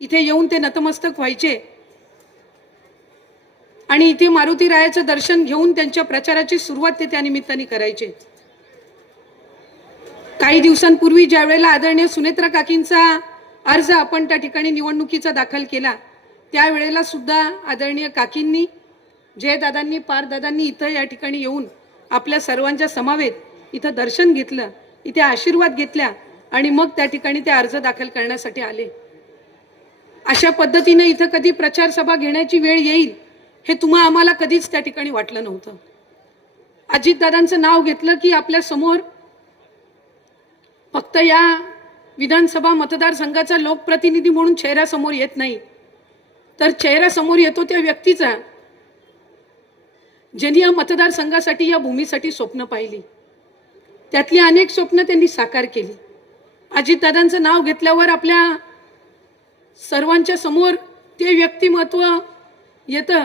इथे येऊन ते नतमस्तक व्हायचे आणि इथे मारुती रायाचं दर्शन घेऊन त्यांच्या प्रचाराची सुरुवात ते त्या निमित्ताने करायचे। काही दिवसांपूर्वी ज्या वेळेला आदरणीय सुनेत्रा काकींचा अर्ज आपण त्या ठिकाणी निवडणुकीचा दाखल केला, त्यावेळेला सुद्धा आदरणीय काकींनी, जयदादांनी, पारदादांनी इथं या ठिकाणी येऊन आपल्या सर्वांच्या समवेत इथं दर्शन घेतलं, इथे आशीर्वाद घेतला आणि मग त्या ठिकाणी ते अर्ज दाखल करण्यासाठी आले। अशा पद्धतीने इथं कधी प्रचार सभा घेण्याची वेळ येईल हे तुम्हा आम्हाला कधीच त्या ठिकाणी वाटलं नव्हतं। अजितदादांचं नाव घेतलं की आपल्या समोर फक्त या विधानसभा मतदारसंघाचा लोकप्रतिनिधी म्हणून चेहरा समोर येत नाही, तर चेहरा समोर येतो त्या व्यक्तीचा ज्यांनी या मतदारसंघासाठी, या भूमीसाठी स्वप्न पाहिली, त्यातली अनेक स्वप्न त्यांनी साकार केली। अजितदादांचं नाव घेतल्यावर आपल्या सर्वांच्या समोर ते व्यक्तिमत्व येतं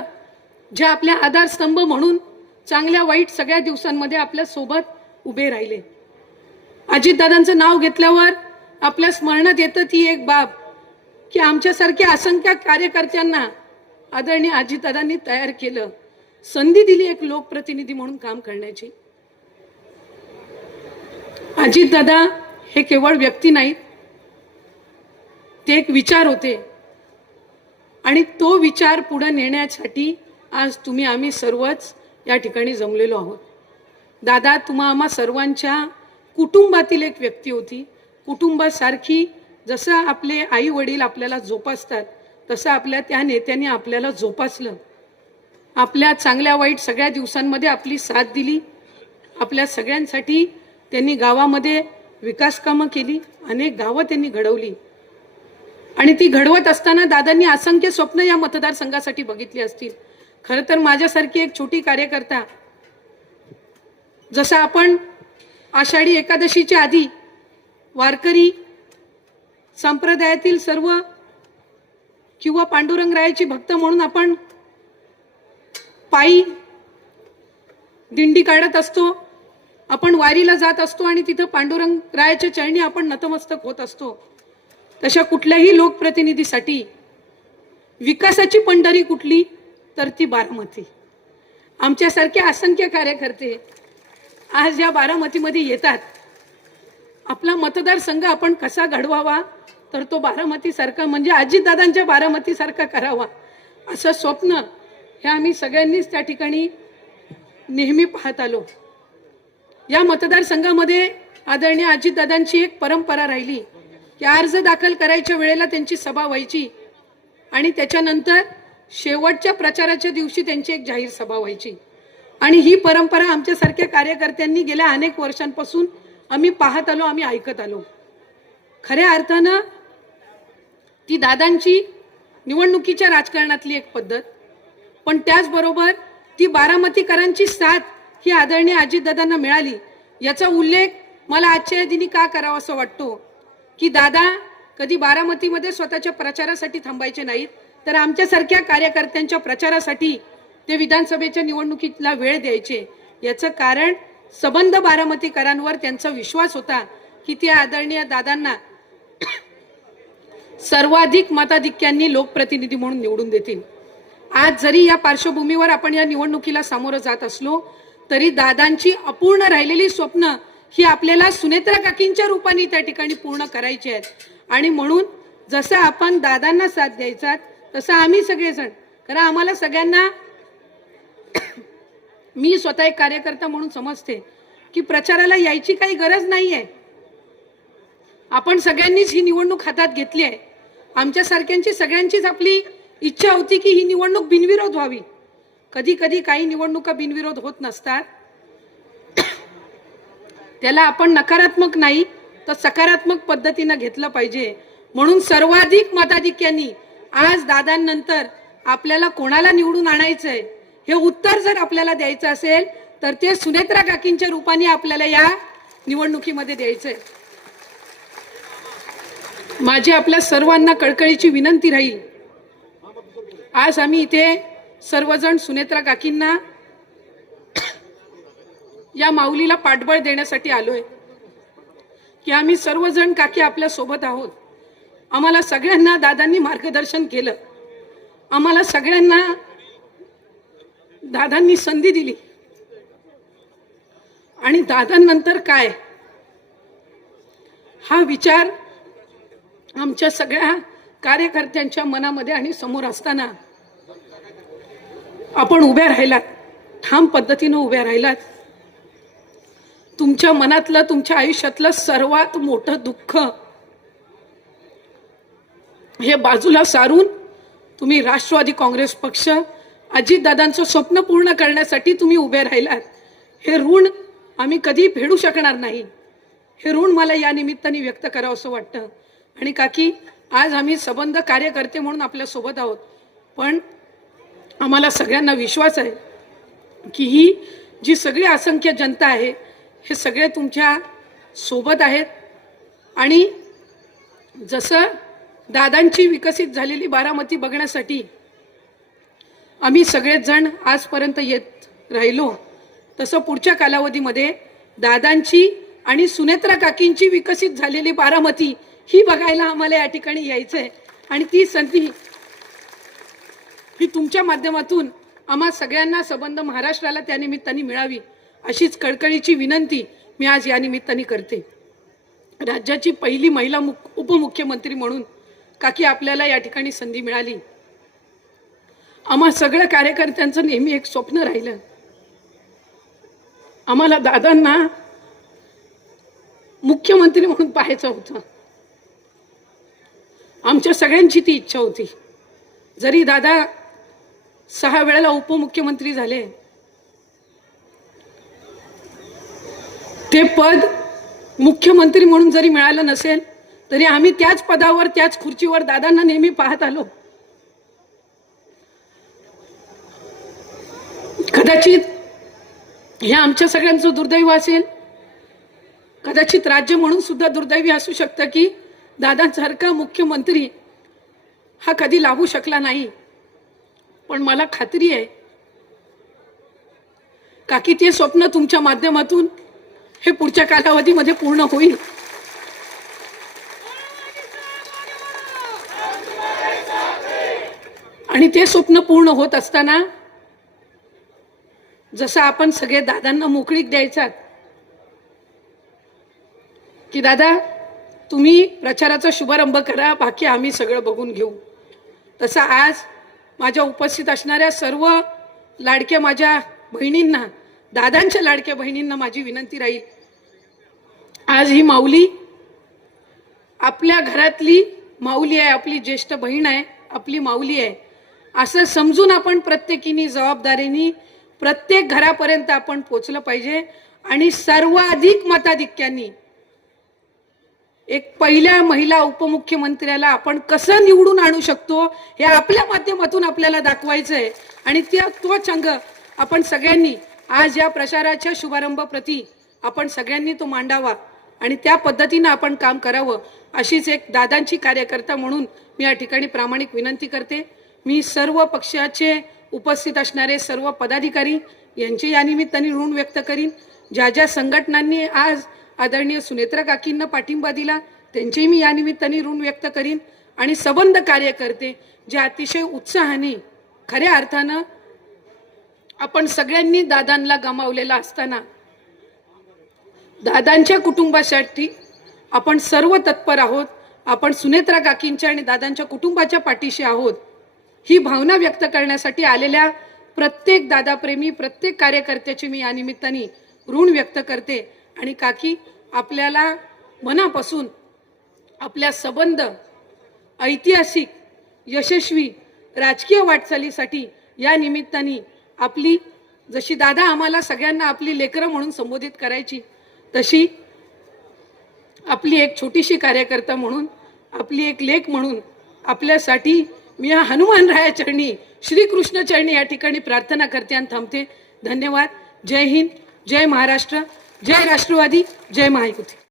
जे आपल्या आधारस्तंभ म्हणून चांगल्या वाईट सगळ्या दिवसांमध्ये आपल्या सोबत उभे राहिले। अजितदादांचं नाव घेतल्यावर आपल्या स्मरणात येतं ती एक बाब की आमच्यासारख्या असंख्य कार्यकर्त्यांना आदरणीय अजितदादांनी तयार केलं, संधी दिली एक लोकप्रतिनिधी म्हणून काम करण्याची। अजितदादा हे केवळ व्यक्ती नाहीत, ते एक विचार होते आणि तो विचार पुढे नेण्यासाठी आज तुम्ही आम्ही सर्वच या ठिकाणी जमलेलो आहोत। दादा तुम्हा आम्हा सर्वांच्या कुटुंबातील एक व्यक्ती होती। कुटुंबासारखी जसं आपले आई वडील आपल्याला जोपासतात तसं आपल्या त्या नेत्यांनी आपल्याला जोपासलं, आपल्या चांगल्या वाईट सगळ्या दिवसांमध्ये आपली साथ दिली। आपल्या सगळ्यांसाठी त्यांनी गावामध्ये विकास कामं केली, अनेक गावं त्यांनी घडवली आणि ती घडवत असताना दादांनी असंख्य स्वप्न या मतदारसंघासाठी बघितली असतील। खरं तर माझ्यासारखी एक छोटी कार्यकर्ता, जसं आपण आषाढी एकादशीच्या आधी वारकरी संप्रदायातील सर्व किंवा पांडुरंगरायाची भक्त म्हणून आपण पायी दिंडी काढत असतो, आपण वारीला जात असतो आणि तिथं पांडुरंगरायाच्या चरणी आपण नतमस्तक होत असतो, तशा कुठल्याही लोकप्रतिनिधीसाठी विकासाची पंढरी कुठली तर ती बारामती। आमच्यासारखे असंख्य कार्यकर्ते आज या बारामतीमध्ये येतात। आपला मतदारसंघ आपण कसा घडवावा तर तो बारामतीसारखा म्हणजे अजितदादांच्या बारामतीसारखा करावा असं स्वप्न हे आम्ही सगळ्यांनीच त्या ठिकाणी नेहमी पाहत आलो। या मतदारसंघामध्ये आदरणीय अजितदादांची एक परंपरा राहिली की अर्ज दाखल करायच्या वेळेला त्यांची सभा व्हायची आणि त्याच्यानंतर शेवटच्या प्रचाराच्या दिवशी त्यांची एक जाहीर सभा व्हायची आणि ही परंपरा आमच्यासारख्या कार्यकर्त्यांनी गेल्या अनेक वर्षांपासून आम्ही पाहत आलो, आम्ही ऐकत आलो। खऱ्या अर्थानं ती दादांची निवडणुकीच्या राजकारणातली एक पद्धत, पण त्याचबरोबर ती बारामतीकरांची साथ ही आदरणीय अजितदादांना मिळाली याचा उल्लेख मला आजच्या दिनी का करावा असं वाटतो की दादा कधी बारामतीमध्ये स्वतःच्या प्रचारासाठी थांबायचे नाहीत, तर आमच्यासारख्या कार्यकर्त्यांच्या प्रचारासाठी ते विधानसभेच्या निवडणुकीला वेळ द्यायचे। याचं कारण सबंध बारामतीकरांवर त्यांचा विश्वास होता की ते आदरणीय दादांना सर्वाधिक मताधिक्यांनी लोकप्रतिनिधी म्हणून निवडून देतील। आज जरी या पार्श्वभूमीवर आपण या निवडणुकीला सामोरं जात असलो तरी दादांची अपूर्ण राहिलेली स्वप्न ही आपल्याला सुनेत्रा काकींच्या रूपाने त्या ठिकाणी पूर्ण करायची आहेत आणि म्हणून जसं आपण दादांना साथ द्यायचा तसं आम्ही सगळेजण, कारण आम्हाला सगळ्यांना मी स्वतः एक कार्यकर्ता म्हणून समजते की प्रचाराला यायची काही गरज नाहीये। आपण सगळ्यांनीच ही निवडणूक हातात घेतली आहे। आमच्यासारख्यांची सगळ्यांचीच आपली इच्छा होती की ही निवडणूक बिनविरोध व्हावी। कधी कधी काही निवडणुका बिनविरोध होत नसतात, त्याला आपण नकारात्मक नाही तर सकारात्मक पद्धतीने घेतलं पाहिजे। म्हणून सर्वाधिक मताधिक्यांनी आज दादांनंतर आपल्याला कोणाला निवडून आणायचंय हे उत्तर जर आपल्याला द्यायचं असेल तर ते सुनेत्रा काकींच्या रूपाने आपल्याला या निवडणुकीमध्ये द्यायचंय। माझी आपल्या सर्वांना कळकळीची विनंती राहील, आज आम्ही इथे सर्वजण सुनेत्रा काकींना या माऊलीला पाठबळ देण्यासाठी आलोय की आम्ही सर्वजण काकी आपल्या सोबत आहोत आम्हाला सगळ्यांना दादांनी मार्गदर्शन केलं, आम्हाला सगळ्यांना दादांनी संधी दिली आणि दादांनंतर काय हा विचार आमच्या सगळ्या कार्यकर्त्यांच्या मनामध्ये आणि समोर असताना आपण उभ्या राहिलात, ठाम पद्धतीने उभ्या राहिलात. तुमच्या मनातलं, तुमच्या आयुष्यातलं सर्वात मोठं दुःख हे बाजूला सारून तुम्ही राष्ट्रवादी काँग्रेस पक्ष, अजितदादांचं स्वप्न पूर्ण करण्यासाठी तुम्ही उभे राहिलात. हे ऋण आम्ही कधी फेडू शकणार नाही. हे ऋण मला या निमित्ताने व्यक्त करावं असं वाटतं. आणि काकी, आज आम्ही सबंध कार्यकर्ते म्हणून आपल्या सोबत आहोत, पण आम्हाला सगळ्यांना विश्वास आहे की ही जी सगळी असंख्य जनता आहे हे सगळे तुमच्या सोबत आहेत. आणि जसं दादांची विकसित झालेली बारामती बघण्यासाठी आम्ही सगळेच जण आजपर्यंत येत राहिलो, तसं पुढच्या कालावधीमध्ये दादांची आणि सुनेत्रा काकींची विकसित झालेली बारामती ही बघायला आम्हाला या ठिकाणी यायचं आहे. आणि ती संधी ही तुमच्या माध्यमातून आम्हा सगळ्यांना, संबंध महाराष्ट्राला त्या निमित्ताने मिळावी अशीच कळकळीची विनंती मी आज या निमित्ताने करते. राज्याची पहिली महिला उपमुख्यमंत्री म्हणून काकी आपल्याला या ठिकाणी संधी मिळाली. आम्हा सगळ्या कार्यकर्त्यांचं नेहमी एक स्वप्न राहिलं, आम्हाला दादांना मुख्यमंत्री म्हणून पाहायचं होतं. आमच्या सगळ्यांची ती इच्छा होती. जरी दादा 6 वेळेला उपमुख्यमंत्री झाले, ते पद मुख्यमंत्री म्हणून जरी मिळालं नसेल तरी आम्ही त्याच पदावर, त्याच खुर्चीवर दादांना नेहमी पाहत आलो. कदाचित हे आमच्या सगळ्यांचं दुर्दैव असेल, कदाचित राज्य म्हणून सुद्धा दुर्दैवी असू शकतं की दादांसारखा मुख्यमंत्री हा कधी लाभू शकला नाही. पण मला खात्री आहे काकी, ते स्वप्न तुमच्या माध्यमातून हे पुढच्या कालावधीमध्ये पूर्ण होईल. आणि ते स्वप्न पूर्ण होत असताना जसं आपण सगळे दादांना मोकळीक द्यायचात की दादा तुम्ही प्रचाराचा शुभारंभ करा, बाकी आम्ही सगळं बघून घेऊ, तसं आज माझ्या उपस्थित असणाऱ्या सर्व लाडक्या माझ्या बहिणींना, दादांच्या लाडक्या बहिणींना माझी विनंती राहील, आज ही माऊली आपल्या घरातली माऊली आहे, आपली ज्येष्ठ बहीण आहे, आपली माऊली आहे असं समजून आपण प्रत्येकीने जबाबदारीने प्रत्येक घरापर्यंत आपण पोचलं पाहिजे. आणि सर्वाधिक मताधिक्यांनी एक पहिल्या महिला उपमुख्यमंत्र्याला आपण कसं निवडून आणू शकतो हे आपल्या माध्यमातून आपल्याला दाखवायचं आहे. आणि तो चंग आपण सगळ्यांनी आज या प्रचाराच्या शुभारंभ प्रती आपण सगळ्यांनी तो मांडावा आणि त्या पद्धतीने आपण काम करावं अशीच एक दादांची कार्यकर्ता म्हणून मी या ठिकाणी प्रामाणिक विनंती करते. मी सर्व पक्षाचे उपस्थित असणारे सर्व पदाधिकारी यांचे या निमित्ताने ऋण व्यक्त करीन. ज्या ज्या संघटनांनी आज आदरणीय सुनेत्रा काकींना पाठिंबा दिला त्यांचेही मी या निमित्ताने ऋण व्यक्त करीन. आणि सबंध कार्यकर्ते जे अतिशय उत्साहाने खऱ्या अर्थानं आपण सगळ्यांनी दादांना गमावलेला असताना दादांच्या कुटुंबासाठी आपण सर्व तत्पर आहोत. आपण सुनेत्रा काकींच्या आणि दादांच्या कुटुंबाच्या पाठीशी आहोत ही भावना व्यक्त करण्यासाठी आलेल्या प्रत्येक दादाप्रेमी, प्रत्येक कार्यकर्त्याची मी या निमित्ताने ऋण व्यक्त करते. आणि काकी, आपल्याला मनापासून आपल्या सबंध ऐतिहासिक यशस्वी राजकीय वाटचालीसाठी या निमित्ताने आपली, जशी दादा आम्हाला सगळ्यांना आपली लेकरं म्हणून संबोधित करायची, तशी आपली एक छोटीशी कार्यकर्ता म्हणून, आपली एक लेक म्हणून आपल्यासाठी मी या हनुमानराया चरणी, श्रीकृष्ण चरणी या ठिकाणी प्रार्थना करते आणि थांबते. धन्यवाद. जय हिंद, जय महाराष्ट्र, जय राष्ट्रवादी, जय महायुती.